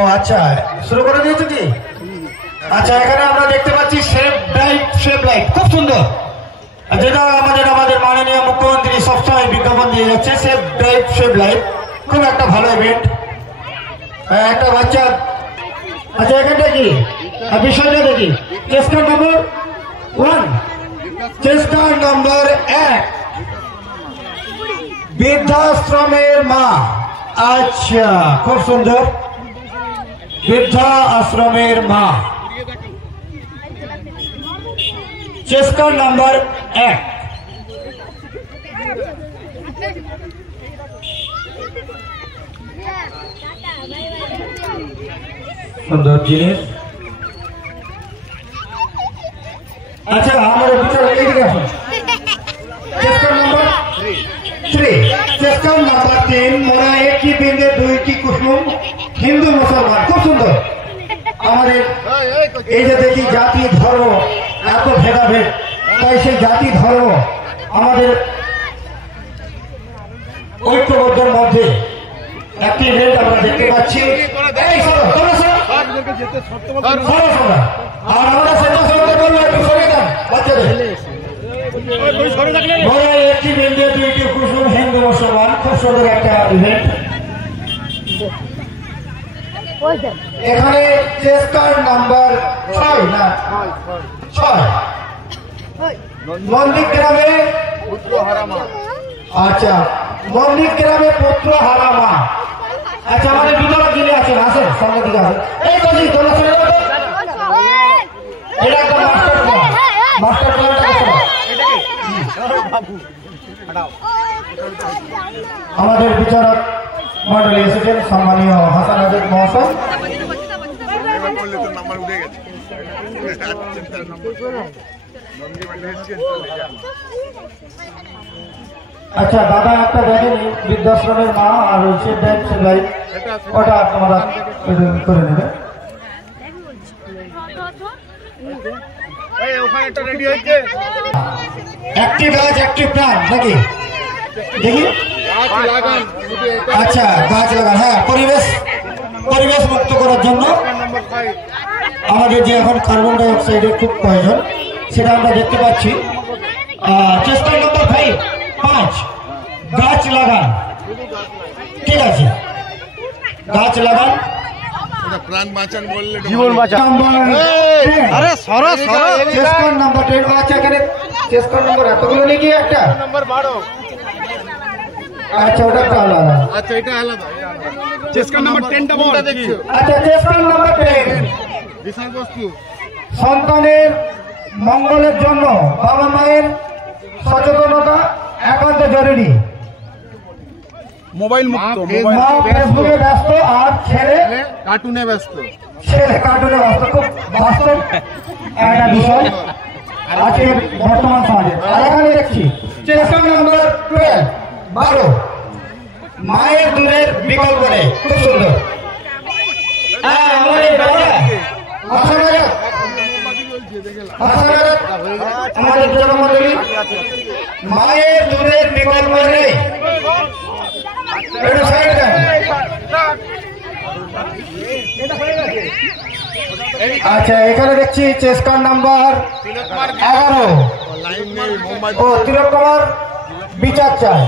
ও আচ্ছা, শুরু করে দিয়েছো কি? আচ্ছা, এখানে আমরা দেখতে পাচ্ছি শেপ লাইট, খুব সুন্দর, যেটা আমাদের মাননীয় মুখ্যমন্ত্রী সবসময় বিজ্ঞাপন দিয়ে যাচ্ছে। শেপ লাইট খুব একটা ভালো ইভেন্ট, একটা বাচ্চা। আচ্ছা, এখানটা কি বিষয়টা দেখি। চেষ্টা নম্বর 1, চেষ্টা নম্বর 1, বৃদ্ধাশ্রমের মা। আচ্ছা, খুব সুন্দর, বৃদ্ধা আশ্রমের মা, চেষ্টা নাম্বার 1। সুন্দর জিনিস। আচ্ছা, আমাদের বিচার এদিকে আসুন। চেষ্টা নাম্বার 3, চেষ্টা নাম্বার 3, মোরা একটি বিন্দে দুইটি কুসুম, হিন্দু মুসলমান। খুব সুন্দর। আমাদের এই যে দেখি জাতি ধর্ম এত ভেদাভেদ, তাই সেই জাতি ধর্ম আমাদের ঐক্যবদ্ধের মধ্যে একটি ইভেন্ট আমরা দেখতে পাচ্ছি। আর আমরা একটি বিন্দু দুইটি কুসুম, হিন্দু মুসলমান, খুব সুন্দর একটা ইভেন্ট। এখানে চেষ্টার নাম্বার 6 না 6, মন্দির গ্রামে পুত্র হারামা। আচ্ছা, মন্দির গ্রামে পুত্র হারামা। আচ্ছা, আমাদের ভিতরে যিনি আছেন, আসেন সামনে দিকে আসেন। এই তো জি, তোমরা ছেড়ে দাও। এটা একটা মাস্টার প্ল্যানটা আমাদের বিচারক মন্ডলী এসেছেন, সম্মানীয় হাসান আজাদ মহাশয়। আচ্ছা দাদা, একটা দেখেন বৃদ্ধাশ্রমের মা আর হচ্ছে ওটা তোমরা করে নেবে। একটি গাছ একটি প্রাণ নাকি দেখি। আচ্ছা, গাছ লাগান, হ্যাঁ, পরিবেশ মুক্ত করার জন্য আমাদের যে এখন কার্বন ডাই অক্সাইডের খুব প্রয়োজন, সেটা আমরা দেখতে পাচ্ছি। চেষ্টা নম্বর 5, গাছ লাগান। ঠিক আছে, গাছ লাগান, প্রাণ বাঁচান বললে জীবন বাঁচান। আরে সরো চেষ্টা নম্বর 10। আচ্ছা, এখানে চেষ্টা নম্বর এতগুলো নেই কি? একটা নম্বর 12। আচ্ছা, ওটা একটা আলাদা। আচ্ছা, এটা আলাদা। চেষ্টা নম্বর 10টা বল দেখছো। আচ্ছা, চেষ্টা নম্বর 10, বিষয়বস্তু সন্তানের মঙ্গলের জন্য বাবা মায়ের সচেতনতা একান্ত জরুরি। মোবাইল মুক্ত, মা ফেসবুকে ব্যস্ত আর ছেলে কার্টুনে ব্যস্ত। খুব বাস্তব একটা বিষয় আজকে বর্তমান সমাজে। আর এখানে দেখছি চেষ্টা নম্বর 12, মায়ের দূরের বিকল্প নেই। খুব সুন্দর। আমাদের জনমন্ডলী, মায়ের দূরের বিকল্প নেই। আচ্ছা, এখানে দেখছি চেষ্টার নাম্বার 11, ও তিলক কুমার বিচার চাই।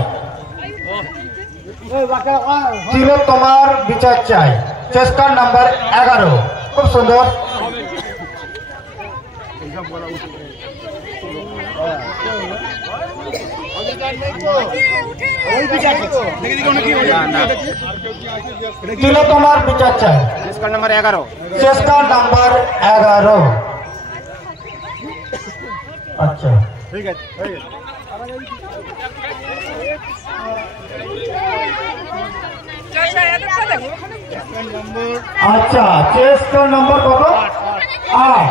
তিলক কুমার বিচার চাই, চেষ্টার নাম্বার 11। খুব সুন্দর। তিলক কুমার বিচার চাই, চেষ্টা নাম্বার 11, চেষ্টা নাম্বার 11। আচ্ছা, ঠিক আছে। আচ্ছা, চেষ্টা নম্বর কত? 8,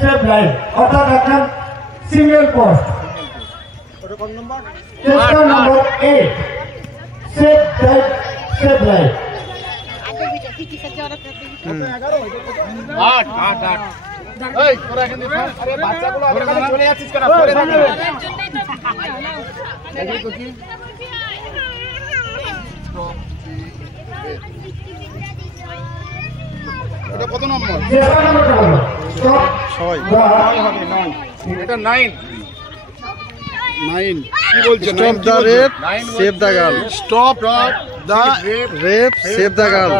সেভ লাইফ, অর্থাৎ একটা সিঙ্গেল পোস্ট। চেষ্টা নম্বর 8, সেভ লাইফ। 8 এই তোরা এখানে আরে বাচ্চাগুলো আপনারা চলে যাচ্ছিস কেন? সরে থাকো। এই তো কি এটা কত নম্বর? চেষ্টা নম্বরটা বলো। Stop ছয়। the এটা 9 কি বলছে? Stop the rape, save the girl. Stop the Rape, save the girl.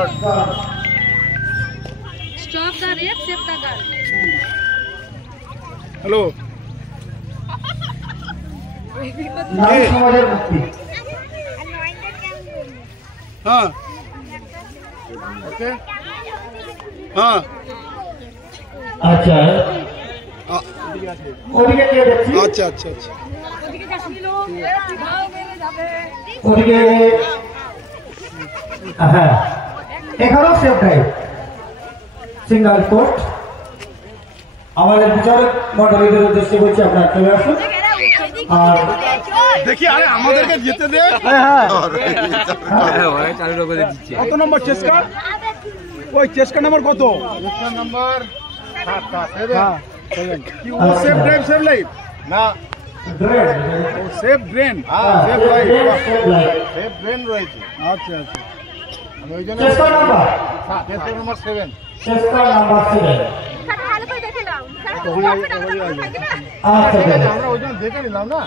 Stop the rape, save the girl. Hello নারী সমাজের মুক্তি। হ্যাঁ ওকে হ্যাঁ আচ্ছা ওদিকে কে দেখছি? আচ্ছা আচ্ছা আচ্ছা ওদিকে হ্যাঁ এখানেও সেফ ড্রাইভ সিঙ্গেল কোর্ট। আমাদের বিচারক মন্ডলীদের উদ্দেশ্যে বলছি আপনারা চলে আসুন। আর দেখি আরে আমাদেরকে যেতে দে। কত নম্বর চেষ্টা? ওই চেষ্টা নম্বর কত? চেষ্টা নম্বর 7 সেভ ড্রাইভ সেভ লাইফ না drain save drain save life save drain রয়েছে। আচ্ছা আচ্ছা আমি ওই জন্য চেষ্টা নাম্বার চেষ্টা নম্বর 7 চেষ্টা নাম্বার 7। ভালো করে দেখে নাও। আচ্ছা আমরা ওই জন্য দেখে নিলাম না।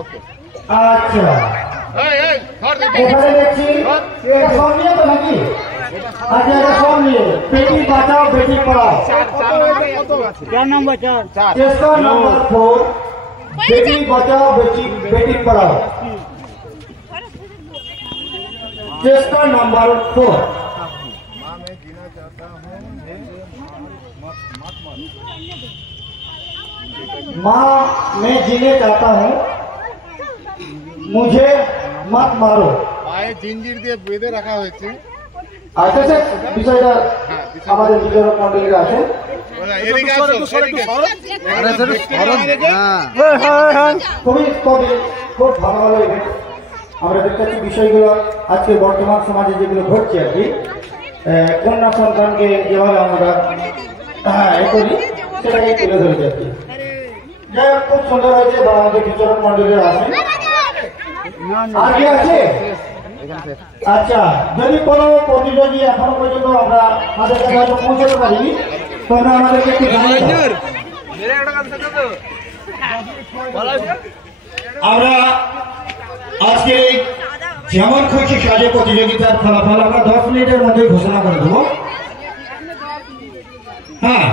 ওকে আচ্ছা এই এই ধর দেখি এখানে দেখছি এটা সব নিয়ে তো নাকি? আচ্ছা এটা সব নিয়ে বেটি বাঁচাও বেটি পড়াও। কত আছে? চেষ্টা নাম্বার 4 বেটি বাঁচাও বেটি পড়াও। চেষ্টা নাম্বার 4 माँ मैं जीने चाहता हूँ मुझे मत मारो। পায়ে জিঞ্জির দিয়ে বেঁধে রাখা হয়েছে। আচ্ছা স্যার বিষয়টা আমাদের বিচারক মন্ডলীরা আছে। এদিকে আসো খুবই খুব ভালো ভালো ইভেন্ট আমরা দেখতে পাচ্ছি। বিষয়গুলো আজকে বর্তমান সমাজে যেগুলো ঘটছে আর কি কন্যা সন্তানকে যেভাবে আমরা এ করি সেটাকে তুলে ধরেছি আর কি। যাই হোক খুব সুন্দর হয়েছে বা আমাদের বিচারক মন্ডলীরা আছে। আর কি আছে? আচ্ছা যদি কোনো প্রতিযোগী এখনো পর্যন্ত আমরা আমাদের কাছে হয়তো পৌঁছাতে পারিনি তবে আমাদেরকে একটু জানিয়ে দাও। আমরা আজকে এই যেমন খুশি সাজে প্রতিযোগিতার ফলাফল আমরা 10 মিনিটের মধ্যে ঘোষণা করে দেবো। হ্যাঁ